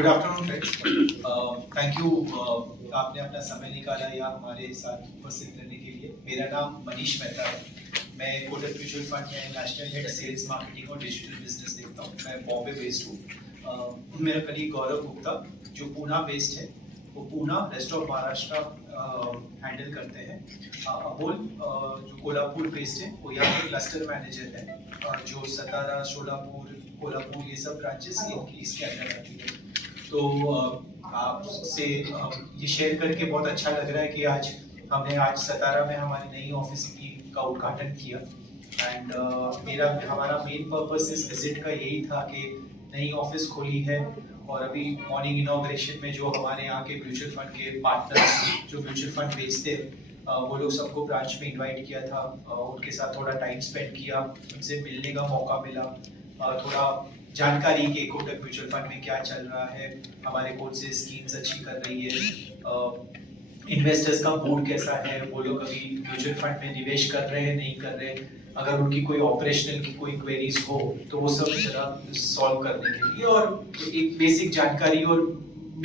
Good afternoon friends, thank you आपने अपना समय निकाला या हमारे साथ उपस्थित रहने के लिए। मेरा नाम मनीष मेहता है। मैं कोटक म्यूचुअल फंड में नेशनल हेड सेल्स मार्केटिंग और डिजिटल बिजनेस देखता हूँ। मैं बॉम्बे बेस्ड हूँ। मेरा कलीग गौरव गुप्ता जो पूना बेस्ड है, वो Poona rest of Maharashtra handle करते हैं। अबोल जो कोल्हापुर बेस्ड है, वो यहाँ पे क्लस्टर मैनेजर है। जो सतारा, शोलापुर, कोल्हापुर ये सब ब्रांचेस इसके अंदर आती है। तो आपसे ये शेयर करके बहुत अच्छा लग रहा है कि हमने आज सतारा में हमारी नई ऑफिस का उद्घाटन किया। एंड हमारा मेन पर्पस इस विजिट का यही था कि नई ऑफिस खोली है और अभी मॉर्निंग इनॉग्रेशन में जो हमारे यहाँ के म्यूचुअल फंड के पार्टनर जो म्यूचुअल फंड बेचते हैं, वो लोग सबको ब्रांच में इनवाइट किया था। उनके साथ थोड़ा टाइम स्पेंड किया, उनसे मिलने का मौका मिला, थोड़ा जानकारी के कोटक म्यूचुअल फंड में क्या चल रहा है, हमारे कौन से स्कीम्स अच्छी कर रही है, इन्वेस्टर्स का मूड कैसा है, वो लोग अभी म्यूचुअल फंड में निवेश कर रहे हैं नहीं कर रहे, अगर उनकी कोई ऑपरेशनल की कोई क्वेरीज हो तो वो सब जरा सॉल्व करने के लिए और एक बेसिक जानकारी और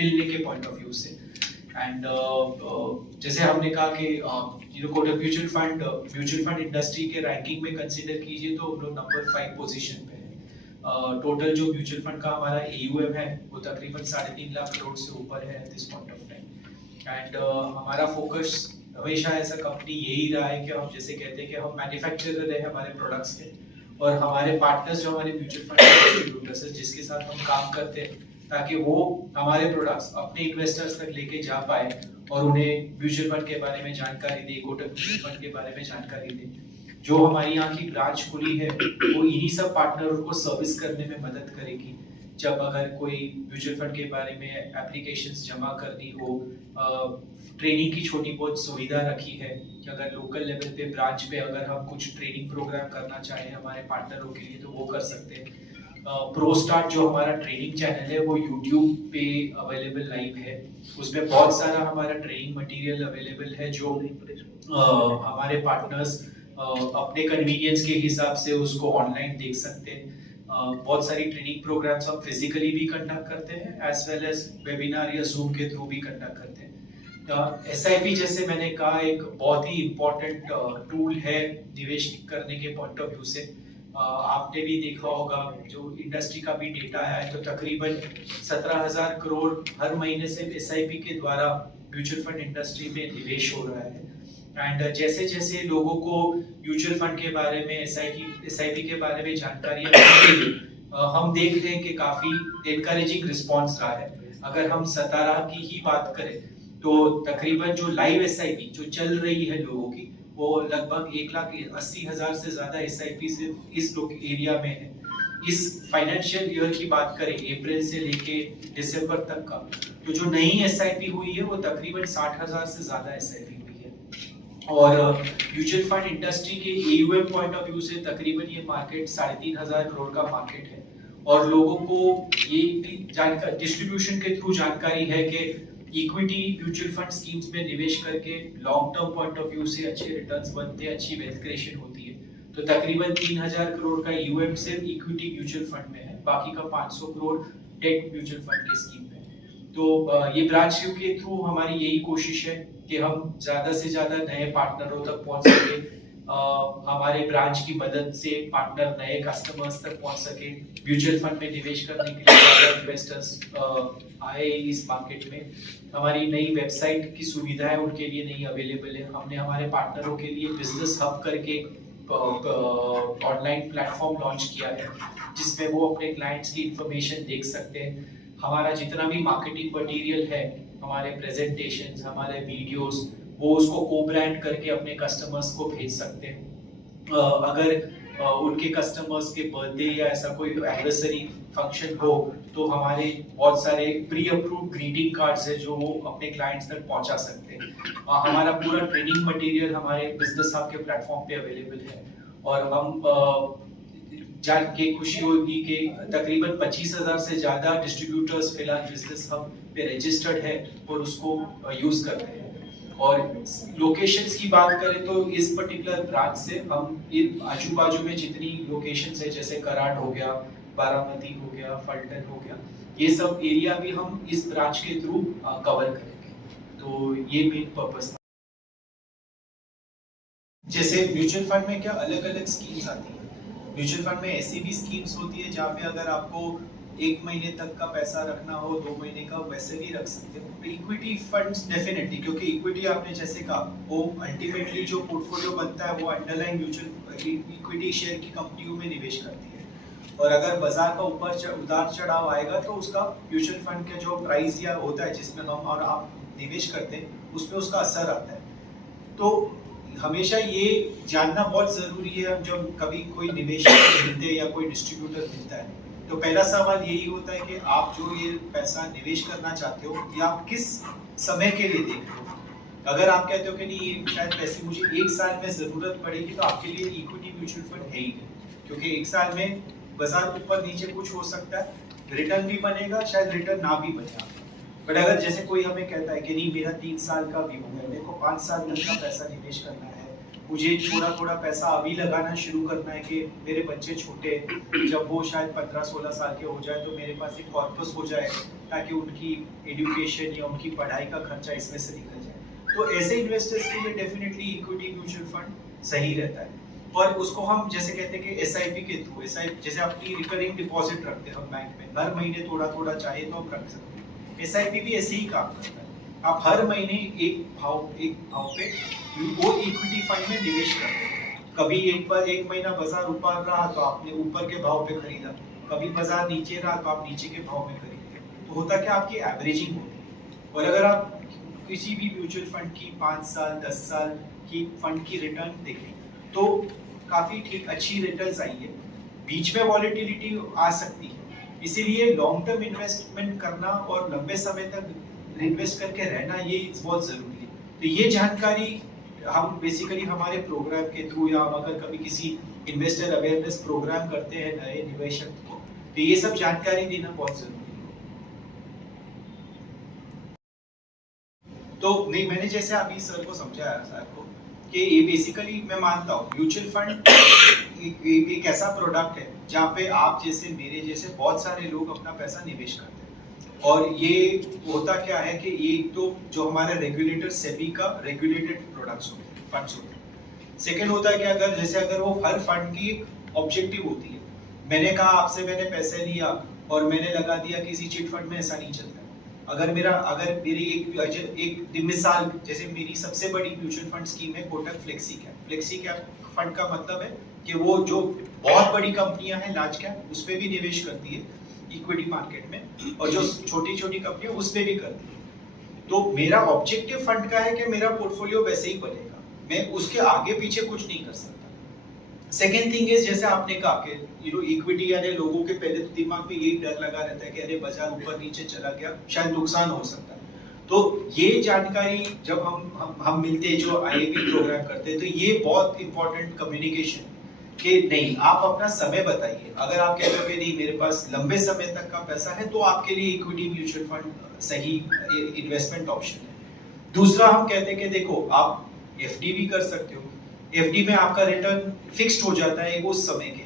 मिलने के पॉइंट ऑफ व्यू से। एंड जैसे हमने कहा कि कोटक म्यूचुअल फंड इंडस्ट्री के रैंकिंग में कंसीडर कीजिए तो हम लोग नंबर 5 पोजीशन पे है। टोटल जो म्यूचुअल फंड का हमारा AUM है वो तकरीबन 3.5 लाख करोड़ से ऊपर है this point of time. And हमारा फोकस हमेशा ऐसा कंपनी यही रहा है कि हम जैसे कहते हैं कि हम मैन्युफैक्चरर है हमारे प्रोडक्ट्स के, और हमारे पार्टनर्स जो हमारे म्यूचुअल फंड डिस्ट्रीब्यूटर्स है जिसके साथ हम काम करते हैं, ताकि वो हमारे प्रोडक्ट्स अपने इन्वेस्टर्स तक लेके जा पाए और उन्हें म्यूचुअल फंड के बारे में जानकारी दे, कोटक म्यूचुअल फंड के बारे में जानकारी दे। जो हमारी यहाँ की ब्रांच खुली है वो इन्हीं सब पार्टनरों को सर्विस करने में मदद करेगी। जब अगर कोई म्यूचुअल फंड के बारे में एप्लीकेशंस जमा करनी हो, ट्रेनिंग की छोटी बहुत सुविधा रखी है कि अगर लोकल लेवल पे ब्रांच पे अगर हम कुछ ट्रेनिंग प्रोग्राम करना चाहें हमारे पार्टनरों के लिए तो वो कर सकते हैं। प्रो स्टार्ट जो हमारा ट्रेनिंग चैनल है वो YouTube पे अवेलेबल लाइव है। उसमें बहुत सारा हमारा ट्रेनिंग मटेरियल अवेलेबल है जो हमारे पार्टनर्स अपने कन्वीनियंस के हिसाब से उसको ऑनलाइन देख सकते हैं। बहुत सारी ट्रेनिंग प्रोग्राम्स हम फिजिकली भी कंडक्ट करते हैं एज वेल एज वेबिनार या जूम के थ्रू भी कंडक्ट करते हैं। SIP जैसे मैंने कहा एक बहुत ही इम्पोर्टेंट टूल है निवेश करने के पॉइंट ऑफ व्यू से। आपने भी देखा होगा जो इंडस्ट्री का भी डेटा है तो तकरीबन 17,000 करोड़ हर महीने से SIP के द्वारा म्यूचुअल फंड इंडस्ट्री में निवेश हो रहा है। एंड जैसे जैसे लोगों को म्यूचुअल फंड के बारे में SIP के बारे में जानकारी मिलेगी, हम देख रहे हैं कि काफी एनकरेजिंग रिस्पॉन्स रहा है। अगर हम सतारा की ही बात करें तो तकरीबन जो लाइव SIP जो चल रही है लोगों की वो लगभग 1,80,000 से ज्यादा SIP सिर्फ इस एरिया में है। इस फाइनेंशियल ईयर की बात करें अप्रैल से लेके दिसंबर तक का, तो जो नई SIP हुई है वो तकरीबन 60,000 से ज्यादा SIP हुई है। और म्यूचुअल फंड इंडस्ट्री के AUM पॉइंट ऑफ व्यू से तकरीबन ये मार्केट 3,500 करोड़ का मार्केट है। और लोगों को ये भी जानकारी डिस्ट्रीब्यूशन के थ्रू जानकारी है कि इक्विटी म्यूचुअल फंड स्कीम्स में निवेश करके long term point of view से अच्छे रिटर्न्स बनते हैं, अच्छी वेल्थ क्रिएशन होती है। तो तकरीबन 3,000 करोड़ का AUM सिर्फ इक्विटी म्यूचुअल फंड में है, बाकी का 500 करोड़ डेट म्यूचुअल फंड के स्कीम में है। तो ये ब्रांच के थ्रू हमारी यही कोशिश है कि हम ज्यादा से ज्यादा नए पार्टनरों तक पहुंच सके, हमारे ब्रांच की मदद से पार्टनर नए कस्टमर्स तक पहुंच सके, म्यूचुअल फंड में निवेश करने के लिए ज्यादा इन्वेस्टर्स आए इस मार्केट में। हमारी नई वेबसाइट की सुविधाएं उनके लिए नई अवेलेबल है। हमने हमारे पार्टनरों के लिए बिजनेस हब करके ऑनलाइन प्लेटफॉर्म लॉन्च किया है जिसमें वो अपने क्लाइंट्स की इंफॉर्मेशन देख सकते हैं। हमारा जितना भी मार्केटिंग मटेरियल है, हमारे प्रेजेंटेशंस, हमारे वीडियोस, वो उसको को ब्रांड करके अपने कस्टमर्स को भेज सकते हैं। अगर उनके कस्टमर्स के बर्थडे या ऐसा कोई एनिवर्सरी फंक्शन हो तो हमारे बहुत सारे प्री अप्रूव्ड ग्रीटिंग कार्ड्स है जो वो अपने क्लाइंट्स तक पहुंचा सकते हैं। हमारा पूरा ट्रेनिंग मटेरियल हमारे बिजनेस हब के प्लेटफॉर्म पे अवेलेबल है। और हम जान के खुशी होगी कि तकरीबन 25,000 से ज्यादा डिस्ट्रीब्यूटर्स फिलहाल बिजनेस हब पे रजिस्टर्ड है और उसको यूज कर रहे हैं। और लोकेशंस की बात करें तो इस पर्टिकुलर ब्रांच से हम इन आजू बाजू में जितनी लोकेशंस है जैसे कराड़ हो गया, बारामती हो गया, फलटन हो गया, ये सब एरिया भी हम इस ब्रांच के थ्रू कवर करेंगे। तो ये मेन पर्पस था। जैसे म्यूचुअल फंड में क्या अलग अलग स्कीम्स आती है। म्यूचुअल फंड में ऐसी भी स्कीम्स होती है जहाँ पे अगर आपको 1 महीने तक का पैसा रखना हो, 2 महीने का, वैसे भी रख सकते हो। इक्विटी फंड्स डेफिनेटली, क्योंकि इक्विटी आपने जैसे कहा वो अल्टीमेटली जो पोर्टफोलियो बनता है वो अंडरलाइन म्यूचुअल इक्विटी शेयर की कंपनियों में निवेश करती है। और अगर बाजार का उतार चढ़ाव आएगा तो उसका म्यूचुअल फंड का जो प्राइस या होता है जिसमें हम और आप निवेश करते हैं उसमें उसका असर आता है। तो हमेशा ये जानना बहुत जरूरी है। हम जब कभी कोई निवेशक मिलते हैं या कोई डिस्ट्रीब्यूटर मिलता है तो पहला सवाल यही होता है कि आप जो ये पैसा निवेश करना चाहते हो या आप किस समय के लिए देख रहे हो। अगर आप कहते हो कि नहीं ये शायद पैसे मुझे 1 साल में जरूरत पड़ेगी तो आपके लिए इक्विटी म्यूचुअल फंड है ही नहीं, क्योंकि 1 साल में बाजार ऊपर नीचे कुछ हो सकता है, रिटर्न भी बनेगा, शायद रिटर्न ना भी बने। बट अगर जैसे कोई हमें कहता है कि नहीं मेरा 3 साल का व्यू है, मेरे को 5 साल तक का पैसा निवेश करना है, मुझे थोड़ा थोड़ा पैसा अभी लगाना शुरू करना है कि मेरे बच्चे छोटे, जब वो शायद 15-16 साल के हो जाए तो मेरे पास एक कॉर्पस हो जाए ताकि उनकी एजुकेशन या उनकी पढ़ाई का खर्चा इसमें से निकल जाए। तो ऐसे इन्वेस्टर्स के लिए डेफिनेटली इक्विटी म्यूचुअल फंड सही रहता है। और उसको हम जैसे कहते हैं कि एसआईपी के थ्रू, एसआईपी जैसे अपनी रिकरिंग डिपॉजिट रखते हैं हम बैंक में, हर महीने थोड़ा थोड़ा चाहे तो हम रख सकते हैं। एसआईपी भी ऐसे ही काम करता है। आप हर महीने एक भाव पे वो इक्विटी फंड में निवेश करते हैं। कभी एक महीना बाजार ऊपर रहा तो आपने ऊपर के भाव पे खरीदा, कभी बाजार नीचे रहा तो आप नीचे के भाव में खरीदे। तो होता क्या, आपकी एवरेजिंग होती है। और अगर आप किसी भी म्यूचुअल फंड की 5 साल 10 साल की फंड की रिटर्न देखें तो काफी ठीक अच्छी रिटर्न्स आई है। बीच में वॉलेटिलिटी आ सकती है, इसीलिए लॉन्ग टर्म इन्वेस्टमेंट करना और लंबे समय तक इन्वेस्ट करके रहना ये बहुत जरूरी है। तो ये जानकारी हम बेसिकली हमारे प्रोग्राम के थ्रू या हम अगर कभी किसी इन्वेस्टर अवेयरनेस प्रोग्राम करते हैं नए निवेशक को, तो ये सब जानकारी देना बहुत जरूरी है। तो नहीं, मैंने जैसे अभी सर को समझाया सर को कि ये बेसिकली मैं मानता हूँ म्यूचुअल फंड एक ऐसा प्रोडक्ट है जहाँ पे आप जैसे मेरे जैसे बहुत सारे लोग अपना पैसा निवेश करते हैं। और ये होता क्या है कि ये तो जो हमारे रेगुलेटर सेबी का रेगुलेटेड प्रोडक्ट्स होते हैं, फंड्स होते हैं। सेकंड होता है कि अगर वो हर फंड की ऑब्जेक्टिव होती है। मैंने कहा आपसे मैंने पैसे लिया और मैंने लगा दिया किसी चिट फंड में, ऐसा नहीं चलता। अगर मेरी एक मिसाल, जैसे मेरी सबसे बड़ी म्यूचुअल फंड स्कीम है Kotak flexi cap. Flexi cap fund का मतलब है कि वो जो बहुत बड़ी कंपनियां हैं लार्ज कैप उस पे भी निवेश करती है इक्विटी मार्केट में, और जो छोटी छोटी कंपनियां उस पे भी करती है। तो मेरा ऑब्जेक्टिव फंड का है कि मेरा पोर्टफोलियो वैसे ही बनेगा, मैं उसके आगे पीछे कुछ नहीं कर सकता। सेकेंड थिंग इज, जैसे आपने कहा कि इक्विटी यानी लोगों के पहले तो दिमाग में यही डर लगा रहता है कि अरे बाजार ऊपर नीचे चला गया शायद नुकसान हो सकता है। तो ये जानकारी जब हम मिलते हैं जो आईएबी प्रोग्राम करते हैं, तो ये बहुत इंपॉर्टेंट कम्युनिकेशन कि नहीं आप अपना समय बताइए। अगर आप कहते हो कि नहीं मेरे पास लंबे समय तक का पैसा है तो आपके लिए इक्विटी म्यूचुअल फंड सही इन्वेस्टमेंट ऑप्शन है। दूसरा हम कहते हैं कि देखो आप एफडी भी कर सकते हो, एफडी में आपका रिटर्न फिक्स्ड हो जाता है उस समय के लिए।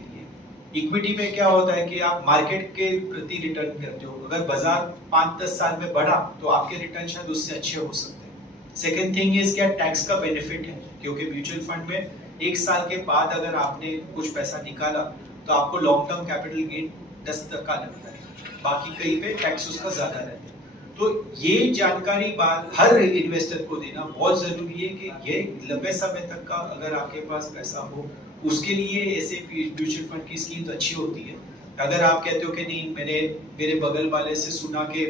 इक्विटी में क्या होता है कि आप मार्केट के प्रति रिटर्न करते हो, अगर बाजार 5-10 साल में बढ़ा तो आपके रिटर्न शायद उससे अच्छे हो सकते हैं। सेकेंड थिंग इज क्या टैक्स का बेनिफिट है, क्योंकि म्यूचुअल फंड में 1 साल के बाद अगर आपने कुछ पैसा निकाला तो आपको लॉन्ग टर्म कैपिटल गेन 10 तक का लगता है, बाकी कहीं पे टैक्स उसका ज्यादा रहता है। तो ये जानकारी हर इन्वेस्टर को देना बहुत जरूरी है कि ये लंबे समय तक का अगर आपके पास पैसा हो उसके लिए ऐसे म्यूचुअल फंड की स्कीम तो अच्छी होती है। अगर आप कहते हो कि नहीं मैंने मेरे बगल वाले से सुना कि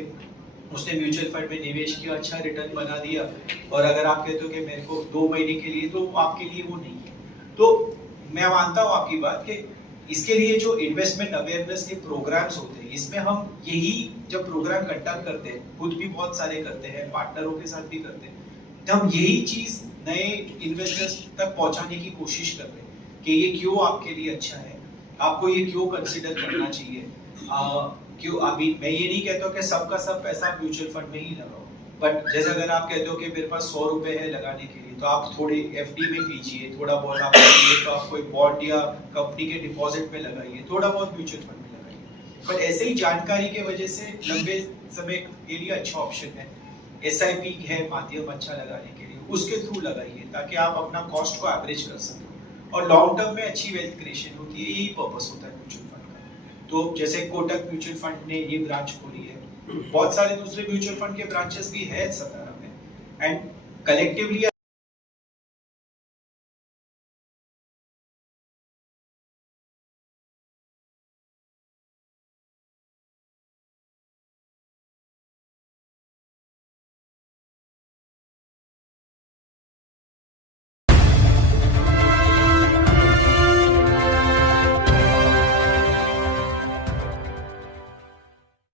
उसने म्यूचुअल फंड में निवेश किया, अच्छा रिटर्न बना दिया, और अगर आप कहते हो कि मेरे को 2 महीने के लिए, तो आपके लिए वो नहीं है। तो मैं मानता हूँ आपकी बात कि इसके लिए जो इन्वेस्टमेंट अवेयरनेस के प्रोग्राम्स होते हैं, इसमें हम यही जब प्रोग्राम कंडक्ट करते हैं, खुद भी बहुत सारे करते हैं, पार्टनरों के साथ भी करते हैं, तो हम यही चीज नए इन्वेस्टर्स तक पहुंचाने की कोशिश कर रहे हैं कि ये क्यों आपके लिए अच्छा है, आपको ये क्यों कंसिडर करना चाहिए। क्यों अभी मैं ये नहीं कहता कि सबका सब पैसा म्यूचुअल फंड में ही लगाओ, बट जैसे अगर आप कहते हो कि मेरे पास 100 रुपए है लगाने के लिए, तो आप थोड़े एफडी में कीजिए, थोड़ा बहुत आप कोई बॉन्ड या कंपनी के डिपॉजिट में लगाइए, थोड़ा बहुत म्यूचुअल फंड में लगाइए। पर ऐसे ही जानकारी के वजह से लंबे समय के लिए अच्छा ऑप्शन है। एसआईपी है माध्यम अच्छा लगाने के लिए, उसके थ्रू लगाइए ताकि आप अपना कॉस्ट को एवरेज कर सकें और लॉन्ग टर्म में अच्छी वेल्थ क्रिएशन होती है। यही पर्पस होता है म्यूचुअल फंड का। तो जैसे कोटक म्यूचुअल फंड ने ये ब्रांच खोली है, बहुत सारे दूसरे म्यूचुअल फंड के ब्रांचेस भी है सतारा में, एंड कलेक्टिवली